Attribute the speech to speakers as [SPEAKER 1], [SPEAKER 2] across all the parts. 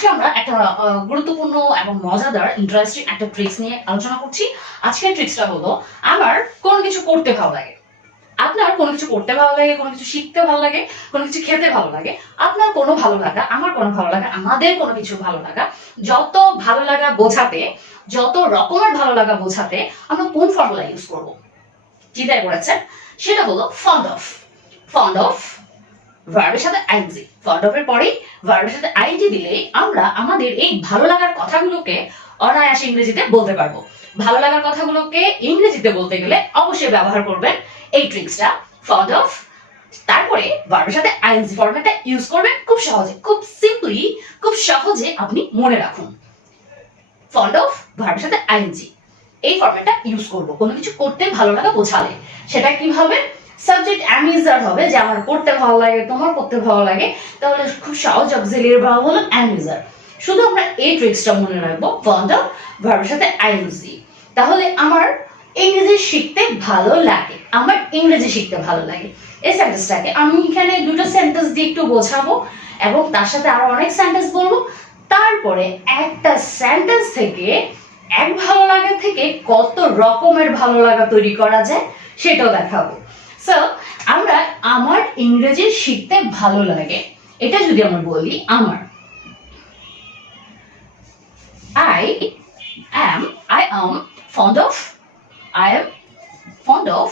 [SPEAKER 1] আজকে আমরা একটা গুরুত্বপূর্ণ এবং মজাদার ইন্টারেস্টিং একটা ট্রিক্স নিয়ে আলোচনা করছি। আজকের ট্রিক্সটা হলো, আমার কোন কিছু করতে ভালো লাগে, আপনার কোনো কিছু করতে ভালো লাগে, কোনো কিছু শিখতে ভালো লাগে, কোনো কিছু খেতে ভালো লাগে, আপনার কোনো ভালো লাগা, আমার কোনো ভালো লাগা, আমাদের কোনো কিছু ভালো লাগা, যত ভালো লাগা বোঝাতে, যত রকমের ভালো লাগা বোঝাতে আমরা কোন ফর্মুলা ইউজ করব? চিন্তায় করেছেন সেটা হলো ফন্ড অফ ফন্ড অফ ভার্বের সাথে অফ এর পরেই ভার্বের সাথে আইনজি দিলেই আমরা আমাদের এই ভালো লাগার কথাগুলোকে অনায়াসে ইংরেজিতে বলতে পারব। ভালো লাগার কথাগুলোকে ইংরেজিতে বলতে গেলে অবশ্যই ব্যবহার করবেন এই ট্রিক্সটা ফন্ড অফ তারপরে ভার্বের সাথে আইএনজি ফর্মেটটা ইউজ করবেন। খুব সহজে, খুব সিম্পলি খুব সহজে আপনি মনে রাখুন। ফন্ড অফ ভার্বের সাথে আইএনজি এই ফর্মেটটা ইউজ করব। কোনো কিছু করতে ভালো লাগা বোঝালে সেটা কীভাবে? সাবজেক্ট অ্যামিজার হবে, যে আমার পড়তে ভালো লাগে, তোমার পড়তে ভালো লাগে, তাহলে খুব সহজ অক্সিলিয়ারি ভার্ব হলো অ্যামিজার শুধু আমরা এই ট্রিক্সটা মনে রাখব অফ ভার্বের সাথে আইএনজি তাহলে আমার ইংরেজি শিখতে ভালো লাগে, আমার ইংরেজি শিখতে ভালো লাগে। এই সেন্টেন্সটাকে আমি এখানে দুটো সেন্টেন্স দিয়ে একটু বোঝাবো, এবং তার সাথে আরও অনেক সেন্টেন্স বলব। তারপরে একটা সেন্টেন্স থেকে এক ভালো লাগা থেকে কত রকমের ভালো লাগা তৈরি করা যায়, সেটাও দেখাবো। ইংরেজি শিখতে ভালো লাগে। এটা যদি আমার বলি, আমার। I am I am fond of of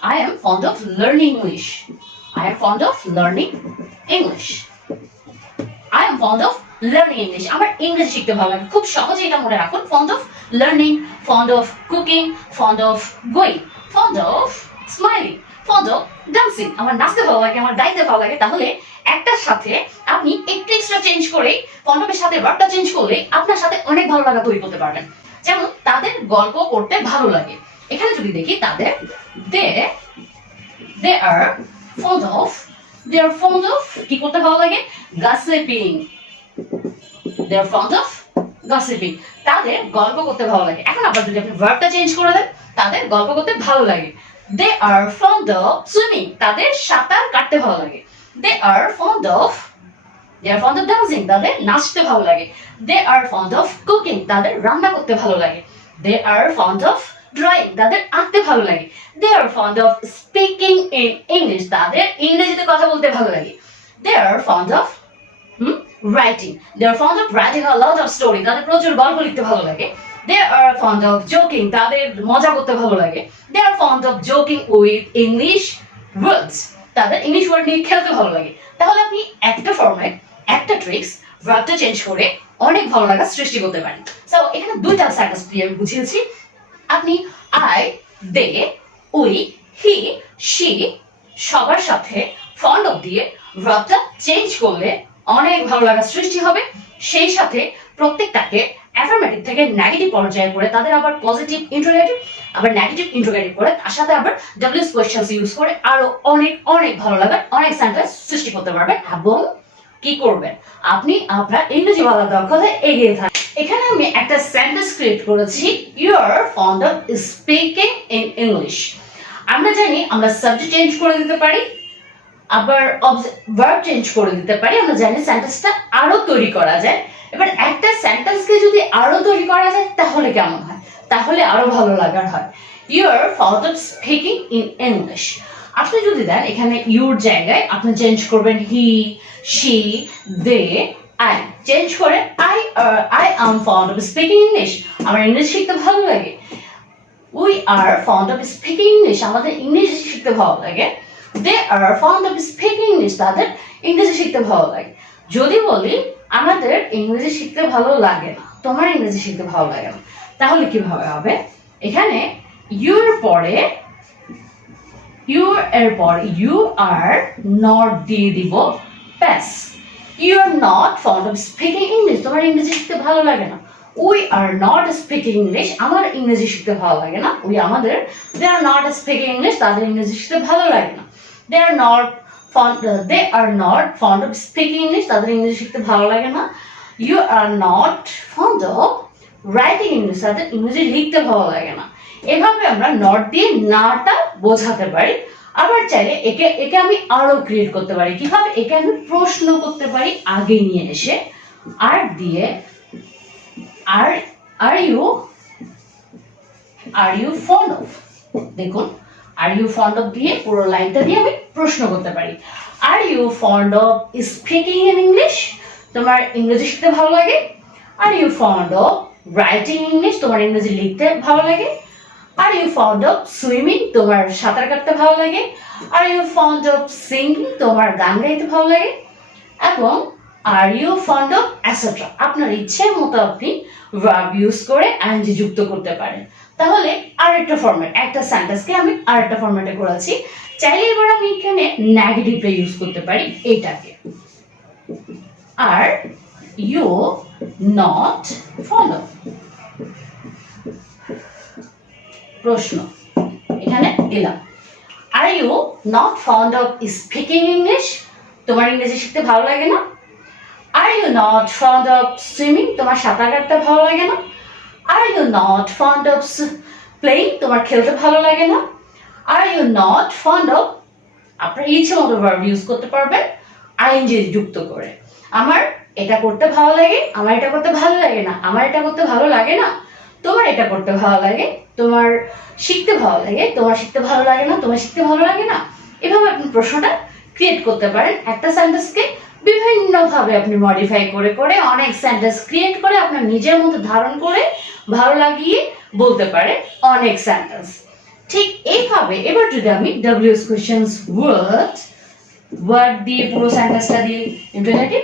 [SPEAKER 1] I am fond of English I am fond of learning English I am fond of English আমার ইংরেজি শিখতে ভালো লাগে। খুব সহজে এটা মনে রাখুন। Fond of learning fond of cooking fond of going fond of fond of dancing. আমার নাচতে ভালো লাগে, আমার গাইতে ভালো লাগে, তাহলে একটার সাথে আপনি ট্রিক্সটা চেঞ্জ করে ফন্ডবের সাথে ভার্বটা চেঞ্জ করলে আপনার সাথে অনেক ভালো লাগা তৈরি করতে পারবেন। যেমন, তাদের গল্প করতে ভালো লাগে। এখানে যদি দেখি, তাদের they they are fond of they are fond of কি করতে ভালো লাগে? Gossiping they are fond of gossiping তাদের গল্প করতে ভালো লাগে। এখন আবার যদি আপনি ভার্বটা চেঞ্জ করে দেন, তাদের গল্প করতে ভালো লাগে। They are fond of swimming তাদের সাঁতার কাটতে ভালো লাগে। They are fond of they are fond of dancing তাদের নাচতে ভালো লাগে। They are fond of cooking তাদের রান্না করতে ভালো লাগে। They are fond of drawing তাদের আঁকতে ভালো লাগে। They are fond of speaking in English তাদের ইংরেজিতে কথা বলতে ভালো লাগে। They are fond of writing they are fond of writing a lot of story তাদের প্রচুর গল্প লিখতে ভালো লাগে। They are fond of joking তাদের মজা করতে ভালো লাগে। They are fond of joking with English words তাদের ইংলিশ ওয়ার্ড নিয়ে খেলতে ভালো লাগে। তাহলে আপনি একটা ফর্মেট একটা ট্রিক্স ভার্বটা চেঞ্জ করে অনেক ভালো লাগা সৃষ্টি করতে পারেন। সো এখানে দুইটা সেন্টেন্স দিয়ে আমি বুঝিয়েছি। আপনি I they we he she সবার সাথে ফন্ড অফ দিয়ে ভার্বটা চেঞ্জ করলে অনেক ভালো লাগা সৃষ্টি হবে। সেই সাথে প্রত্যেকটাকে অ্যাফার্মেটিভ থেকে নেগেটিভ পর্যায়ে করে তাদের আবার পজিটিভ ইন্ট্রোগেটিভ আবার নেগেটিভ ইন্ট্রোগেটিভ করে তার সাথে আবার ডাব্লিউএস কোয়েশ্চেন্স ইউজ করে আরও অনেক অনেক ভালো লাগার অনেক সেন্টেন্স সৃষ্টি করতে পারবেন। এবং কি করবেন? আপনি আপনার ইংরেজি বলার দক্ষতায় এগিয়ে থাকবেন এখানে আমি একটা সেন্টেন্স ক্রিয়েট করেছি। You are fond of speaking in English আমরা জানি আমরা সাবজেক্ট চেঞ্জ করে দিতে পারি। আবার ভার্ব চেঞ্জ করে দিতে পারি, আমরা জানি সেন্টেন্সটা আরও তৈরি করা যায়। এবার একটা সেন্টেন্সকে যদি আরও তৈরি করা যায়, তাহলে কেমন হয়? তাহলে আরও ভালো লাগার হয়। You are found of speaking in English আপনি যদি দেন, এখানে ইউর জায়গায় আপনি চেঞ্জ করবেন he she they I change করে I I am found of speaking English আমার ইংলিশ শিখতে ভালো লাগে। We are found of speaking English আমাদের ইংলিশ শিখতে ভালো লাগে। They are found of speaking English তাদের ইংরেজি শিখতে ভালো লাগে। যদি বলি, আমাদের ইংরেজি শিখতে ভালো লাগে না, তোমার ইংরেজি শিখতে ভালো লাগে না। তাহলে কীভাবে হবে? এখানে ইউর পরে ইউর এর পর ইউ আর নট দিয়ে দিব প্যাস you are not found of speaking English তোমার ইংরেজি শিখতে ভালো লাগে না। We are not speaking English আমার ইংরেজি শিখতে ভালো লাগে না। উই আমাদের they are not speaking English তাদের ইংরেজি শিখতে ভালো লাগে না। They are not fond they are not fond of speaking English তাদের ইংরেজি শিখতে ভালো লাগে না। You are not fond of writing English তাদের ইংরেজি লিখতে ভালো লাগে না। এভাবে আমরা নট দিয়ে নাটা বোঝাতে পারি। আবার চাইলে একে একে আমি আরও ক্রিয়েট করতে পারি। কীভাবে? একে আমি প্রশ্ন করতে পারি আগে নিয়ে এসে। আর দিয়ে, আর are you are you of দেখুন। আর ইউ ফন্ড অফ দিয়ে পুরো লাইনটা দিয়ে আমি প্রশ্ন করতে পারি। Are you fond of speaking in English তোমার ইংরেজি শিখতে ভালো লাগে? Are you fond of writing English তোমার ইংরেজি লিখতে ভালো লাগে? Are you fond of swimming তোমার সাঁতার কাটতে ভালো লাগে? Are you fond of singing তোমার গান গাইতে ভালো লাগে? এবং are you fond of etcetera আপনার ইচ্ছে মতো আপনি ভার্ব ইউজ করে আইএনজি যুক্ত করতে পারেন। তাহলে আর একটা ফরম্যাট একটা সেন্টেন্সকে আমি আর একটা ফরম্যাটে করেছি চাইলে এবার আমি এখানে নেগেটিভটা ইউজ করতে পারি, এটাকে। আর ইউ নট ফলো প্রশ্ন, এখানে দিলাম are you not found of speaking English তোমার ইংরেজি শিখতে ভালো লাগে না? Are you not found of swimming তোমার সাঁতার কাটতে ভালো লাগে না? Are you not found of playing তোমার খেলতে ভালো লাগে না? Are you not found of আপনার ইচ্ছে মতো ভার্ব ইউজ করতে পারবেন আইএনজি যুক্ত করে। আমার এটা করতে ভালো লাগে, আমার এটা করতে ভালো লাগে না, আমার এটা করতে ভালো লাগে না, তোমার এটা করতে ভালো লাগে, তোমার শিখতে ভালো লাগে, তোমার শিখতে ভালো লাগে না, তোমার শিখতে ভালো লাগে না, এভাবে আপনি প্রশ্নটা ক্রিয়েট করতে পারেন। একটা সেন্টেন্সকে বিভিন্নভাবে আপনি মডিফাই করে করে অনেক সেন্টেন্স ক্রিয়েট করে আপনার নিজের মতো ধারণ করে ভালো লাগিয়ে বলতে পারে অনেক সেন্টেন্স ঠিক এইভাবে এবার যদি আমি ডাব্লিউএস কোয়েশ্চেন্স ওয়ার্ড ওয়ার্ড দিয়ে পুরো সেন্টেন্সটা দিয়ে ইন্টারনেটিভ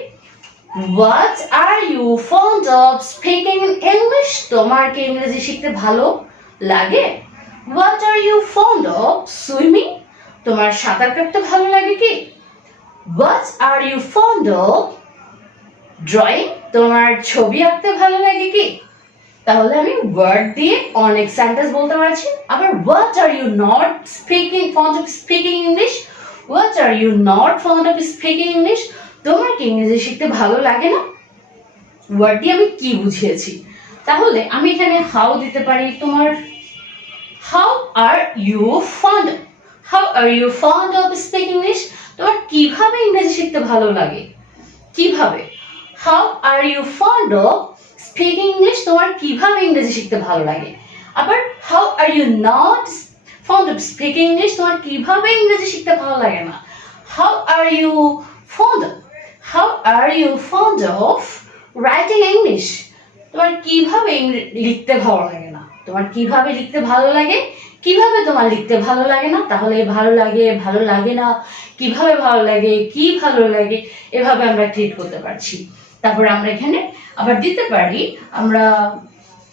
[SPEAKER 1] what are you fond of speaking in English তোমার কি ইংরেজি শিখতে ভালো লাগে? What are you fond of swimming তোমার সাঁতার কাটতে ভালো লাগে কি? What are you fond of drawing তোমার ছবি আঁকতে ভালো লাগে কি? তাহলে আমি ওয়ার্ড দিয়ে অনেক সেন্টেন্স বলতে পারছি। আবার what are you not speaking fond of speaking English what are you not fond of speaking English তোমার কি ইংরেজি শিখতে ভালো লাগে না? ওয়ার্ড দিয়ে আমি কি বুঝিয়েছি? তাহলে আমি এখানে হাউ দিতে পারি তোমার। How are you fund how are you fund of speaking English তোমার কীভাবে ইংরেজি শিখতে ভালো লাগে? কীভাবে? How are you fund of speaking English তোমার কীভাবে ইংরেজি শিখতে ভালো লাগে? আবার how are you not found of speaking English তোমার কীভাবে ইংরেজি শিখতে ভালো লাগে না? How are you found how are you found of writing English তোমার কীভাবে লিখতে ভালো লাগে না? তোমার কীভাবে লিখতে ভালো লাগে? কীভাবে তোমার লিখতে ভালো লাগে না? তাহলে ভালো লাগে ভালো লাগে না। কীভাবে ভালো লাগে, কি ভালো লাগে, এভাবে আমরা ক্রিয়েট করতে পারছি। তারপরে আমরা এখানে আবার দিতে পারি, আমরা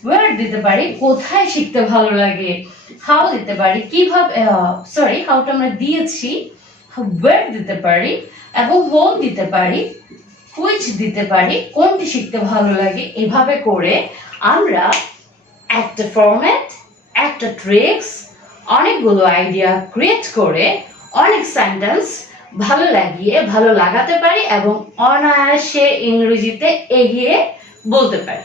[SPEAKER 1] ওয়ার্ড দিতে পারি, কোথায় শিখতে ভালো লাগে হাউ দিতে পারি, কীভাবে সরি হাউটা আমরা দিয়েছি ওয়ার্ড দিতে পারি, এবং হোম দিতে পারি হুইচ দিতে পারি, কোনটি শিখতে ভালো লাগে, এভাবে করে আমরা একটা ফরম্যাট একটা ট্রিক্স অনেকগুলো আইডিয়া ক্রিয়েট করে অনেক সেন্টেন্স ভালো লাগিয়ে, ভালো লাগাতে পারি এবং অনায়াসে ইংরেজিতে এগিয়ে বলতে পারি।